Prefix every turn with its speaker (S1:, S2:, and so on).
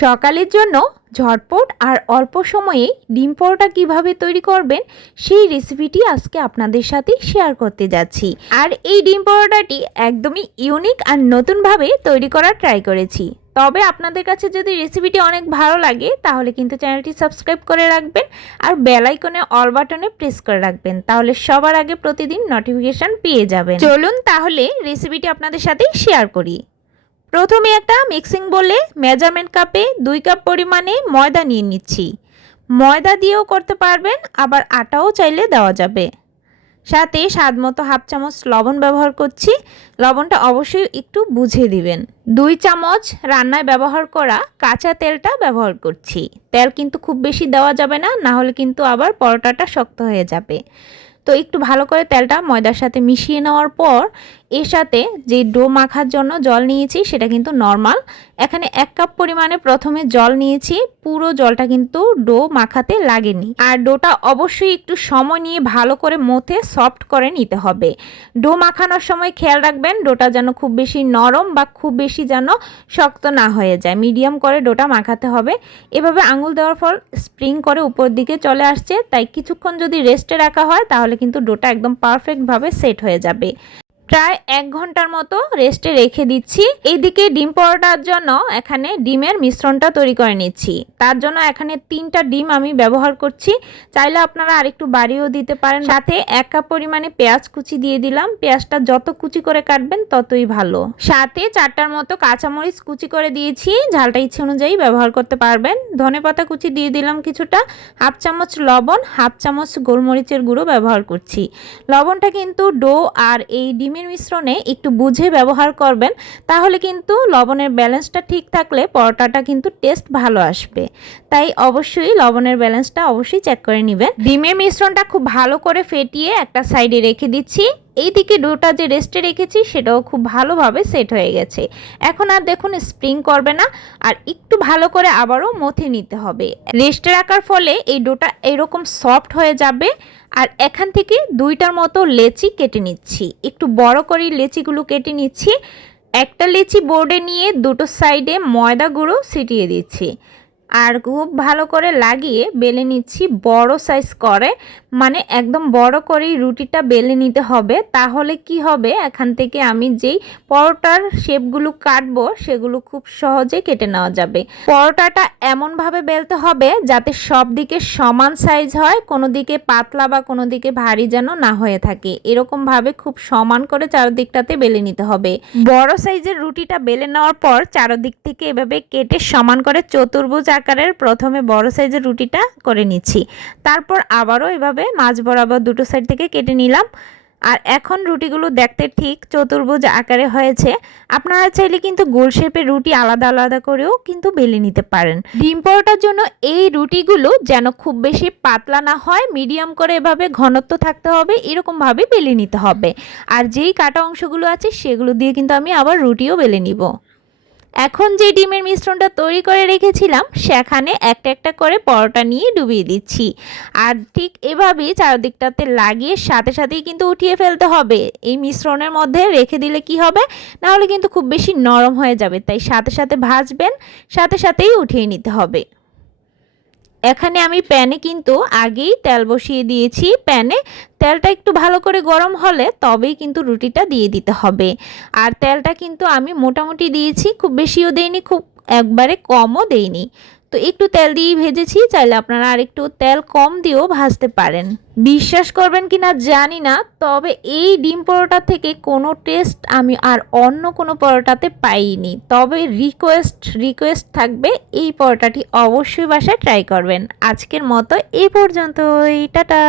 S1: সকালের জন্য ঝটপট আর অল্প সময়ে ডিম পরোটা কীভাবে তৈরি করবেন, সেই রেসিপিটি আজকে আপনাদের সাথে শেয়ার করতে যাচ্ছি। আর এই ডিম পরোটাটি একদমই ইউনিক আর নতুনভাবে তৈরি করার ট্রাই করেছি। তবে আপনাদের কাছে যদি রেসিপিটি অনেক ভালো লাগে, তাহলে কিন্তু চ্যানেলটি সাবস্ক্রাইব করে রাখবেন আর বেল আইকনে অল বাটনে প্রেস করে রাখবেন, তাহলে সবার আগে প্রতিদিন নোটিফিকেশন পেয়ে যাবেন। চলুন তাহলে রেসিপিটি আপনাদের সাথে শেয়ার করি। প্রথমে একটা মিক্সিং বলে মেজারমেন্ট কাপে দুই কাপ পরিমাণে ময়দা নিয়ে নিচ্ছি। ময়দা দিয়েও করতে পারবেন, আবার আটাও চাইলে দেওয়া যাবে। সাথে স্বাদ মতো হাফ চামচ লবণ ব্যবহার করছি। লবণটা অবশ্যই একটু বুঝে দিবেন। দুই চামচ রান্নায় ব্যবহার করা কাঁচা তেলটা ব্যবহার করছি। তেল কিন্তু খুব বেশি দেওয়া যাবে না না হলে কিন্তু আবার পরোটাটা শক্ত হয়ে যাবে। তো একটু ভালো করে তেলটা ময়দার সাথে মিশিয়ে নেওয়ার পর এর সাথে যে ডো মাখার জন্য জল নিয়েছি, সেটা কিন্তু নর্মাল। এখানে এক কাপ পরিমাণে প্রথমে জল নিয়েছি, পুরো জলটা কিন্তু ডো মাখাতে লাগেনি। আর ডোটা অবশ্যই একটু সময় নিয়ে ভালো করে মথে সফট করে নিতে হবে। ডো মাখানোর সময় খেয়াল রাখবেন, ডোটা যেন খুব বেশি নরম বা খুব বেশি যেন শক্ত না হয়ে যায়। মিডিয়াম করে ডোটা মাখাতে হবে। এভাবে আঙুল দেওয়ার ফল স্প্রিং করে উপর দিকে চলে আসছে। তাই কিছুক্ষণ যদি রেস্টে রাখা হয়, তাহলে কিন্তু ডোটা একদম পারফেক্টভাবে সেট হয়ে যাবে। প্রায় এক ঘণ্টার মতো রেস্টে রেখে দিচ্ছি। এইদিকে ডিম পরোটার জন্য এখানে ডিমের মিশ্রণটা তৈরি করে নিচ্ছি। তার জন্য এখানে তিনটা ডিম আমি ব্যবহার করছি। চাইলে আপনারা আরেকটু বাড়িয়েও দিতে পারেন। সাথে এক কাপ পরিমাণে পেঁয়াজ কুচি দিয়ে দিলাম। পেঁয়াজটা যত কুচি করে কাটবেন ততই ভালো। সাথে চারটার মতো কাঁচামরিচ কুচি করে দিয়েছি। ঝালটা ইচ্ছে অনুযায়ী ব্যবহার করতে পারবেন। ধনে পাতা কুচি দিয়ে দিলাম কিছুটা। হাফ চামচ লবণ, হাফ চামচ গোলমরিচের গুঁড়ো ব্যবহার করছি। লবণটা কিন্তু ডো আর এই ডিমের ডিমের মিশ্রণে একটু বুঝে ব্যবহার করবেন, তাহলে কিন্তু লবণের ব্যালেন্সটা ঠিক থাকলে পরোটাটা কিন্তু টেস্ট ভালো আসবে। তাই অবশ্যই লবণের ব্যালেন্সটা অবশ্যই চেক করে নেবেন। ডিমের মিশ্রণটা খুব ভালো করে ফেটিয়ে একটা সাইডে রেখে দিচ্ছি। এইদিকে ডোটা যে রেস্টে রেখেছি, সেটাও খুব ভালোভাবে সেট হয়ে গেছে। এখন আর দেখুন স্প্রিং করবে না, আর একটু ভালো করে আবারও মথে নিতে হবে। রেস্টে রাখার ফলে এই ডোটা এরকম সফট হয়ে যাবে, আর এখান থেকে দুইটার মতো লেচি কেটে নিচ্ছি। একটু বড় করে লেচিগুলো কেটে নিচ্ছি। একটা লেচি বোর্ডে নিয়ে দুটো সাইডে ময়দা গুঁড়ো ছিটিয়ে দিচ্ছি। আর খুব ভালো করে লাগিয়ে বেলে নিচ্ছি, বড় সাইজ করে। মানে একদম বড় করেই রুটিটা বেলে নিতে হবে। তাহলে কি হবে? এখান থেকে আমি যেই পরোটার শেপগুলো কাটবো, সেগুলো খুব সহজে কেটে নেওয়া যাবে। পরোটাটা এমনভাবে বেলতে হবে যাতে সব দিকে সমান সাইজ হয়, কোনো দিকে পাতলা বা কোনো দিকে ভারী যেন না হয়ে থাকে। এরকমভাবে খুব সমান করে চারদিকটাতে বেলে নিতে হবে। বড় সাইজের রুটিটা বেলে নেওয়ার পর চারদিক থেকে এভাবে কেটে সমান করে চতুর্ভুজ আকারের প্রথমে বড় সাইজের রুটিটা করে নিচ্ছি। তারপর আবারও এভাবে মাছ বরাবর দুটো সাইড থেকে কেটে নিলাম। আর এখন রুটিগুলো দেখতে ঠিক চতুর্ভুজ আকারে হয়েছে। আপনারা চাইলে কিন্তু গোল শেপের রুটি আলাদা আলাদা করেও কিন্তু বেলে নিতে পারেন। ডিম পরোটার জন্য এই রুটিগুলো যেন খুব বেশি পাতলা না হয়, মিডিয়াম করে এভাবে ঘনত্ব থাকতে হবে, এরকমভাবে বেলে নিতে হবে। আর যেই কাটা অংশগুলো আছে সেগুলো দিয়ে কিন্তু আমি আবার রুটিও বেলে নিব। এখন যে ডিমের মিশ্রণটা তৈরি করে রেখেছিলাম, সেখানে একটা একটা করে পরোটা নিয়ে ডুবিয়ে দিচ্ছি। আর ঠিক এভাবেই চারদিকটাতে লাগিয়ে সাথে সাথেই কিন্তু উঠিয়ে ফেলতে হবে। এই মিশ্রণের মধ্যে রেখে দিলে কি হবে? নাহলে কিন্তু খুব বেশি নরম হয়ে যাবে। তাই সাথে সাথে ভাজবেন, সাথে সাথেই উঠিয়ে নিতে হবে। এখানে আমি প্যানে কিন্তু আগেই তেল বসিয়ে দিয়েছি। প্যানে তেলটা একটু ভালো করে গরম হলে তবেই কিন্তু রুটিটা দিয়ে দিতে হবে। আর তেলটা কিন্তু আমি মোটামুটি দিয়েছি, খুব বেশিও দেইনি, খুব একবারে কমও দেইনি। তো একটু তেল দিয়েই ভেজেছি, চাইলে আপনারা আর একটু তেল কম দিয়েও ভাজতে পারেন। বিশ্বাস করবেন কি না জানি না, তবে এই ডিম পরোটা থেকে কোনো টেস্ট আমি আর অন্য কোনো পরোটাতে পাইনি। তবে রিকোয়েস্ট রিকোয়েস্ট থাকবে, এই পরোটাটি অবশ্যই বাসায় ট্রাই করবেন। আজকের মতো এই পর্যন্তই, টাটা!